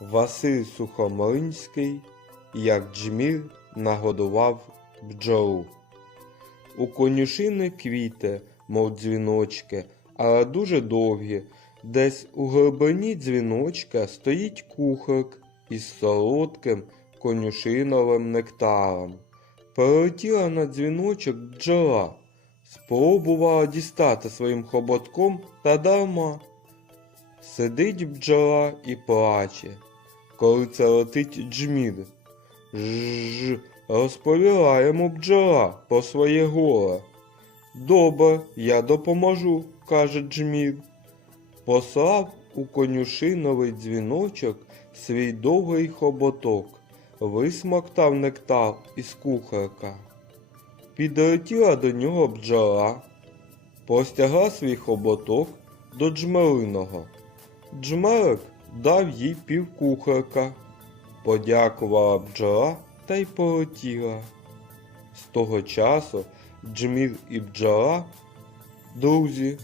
Василь Сухомлинський, як джмір нагодував бджолу. У конюшини квіти, мов дзвіночки, але дуже довгі. Десь у глибині дзвіночка стоїть кухик із солодким конюшиновим нектаром. Прилетіла на дзвіночок бджола, спробувала дістати своїм хоботком та дарма. Сидить бджола і плаче, коли це летить джмір. Жж, розповіла йому бджола про своє горе. Добре, я допоможу, каже джмір. Послав у конюшиновий дзвіночок свій довгий хоботок, висмоктав нектар із кухарка. Підлетіла до нього бджола, простягла свій хоботок до джмелиного. Джмелик дав їй півкухарка. Подякувала бджола та й полетіла. З того часу джмір і бджола друзі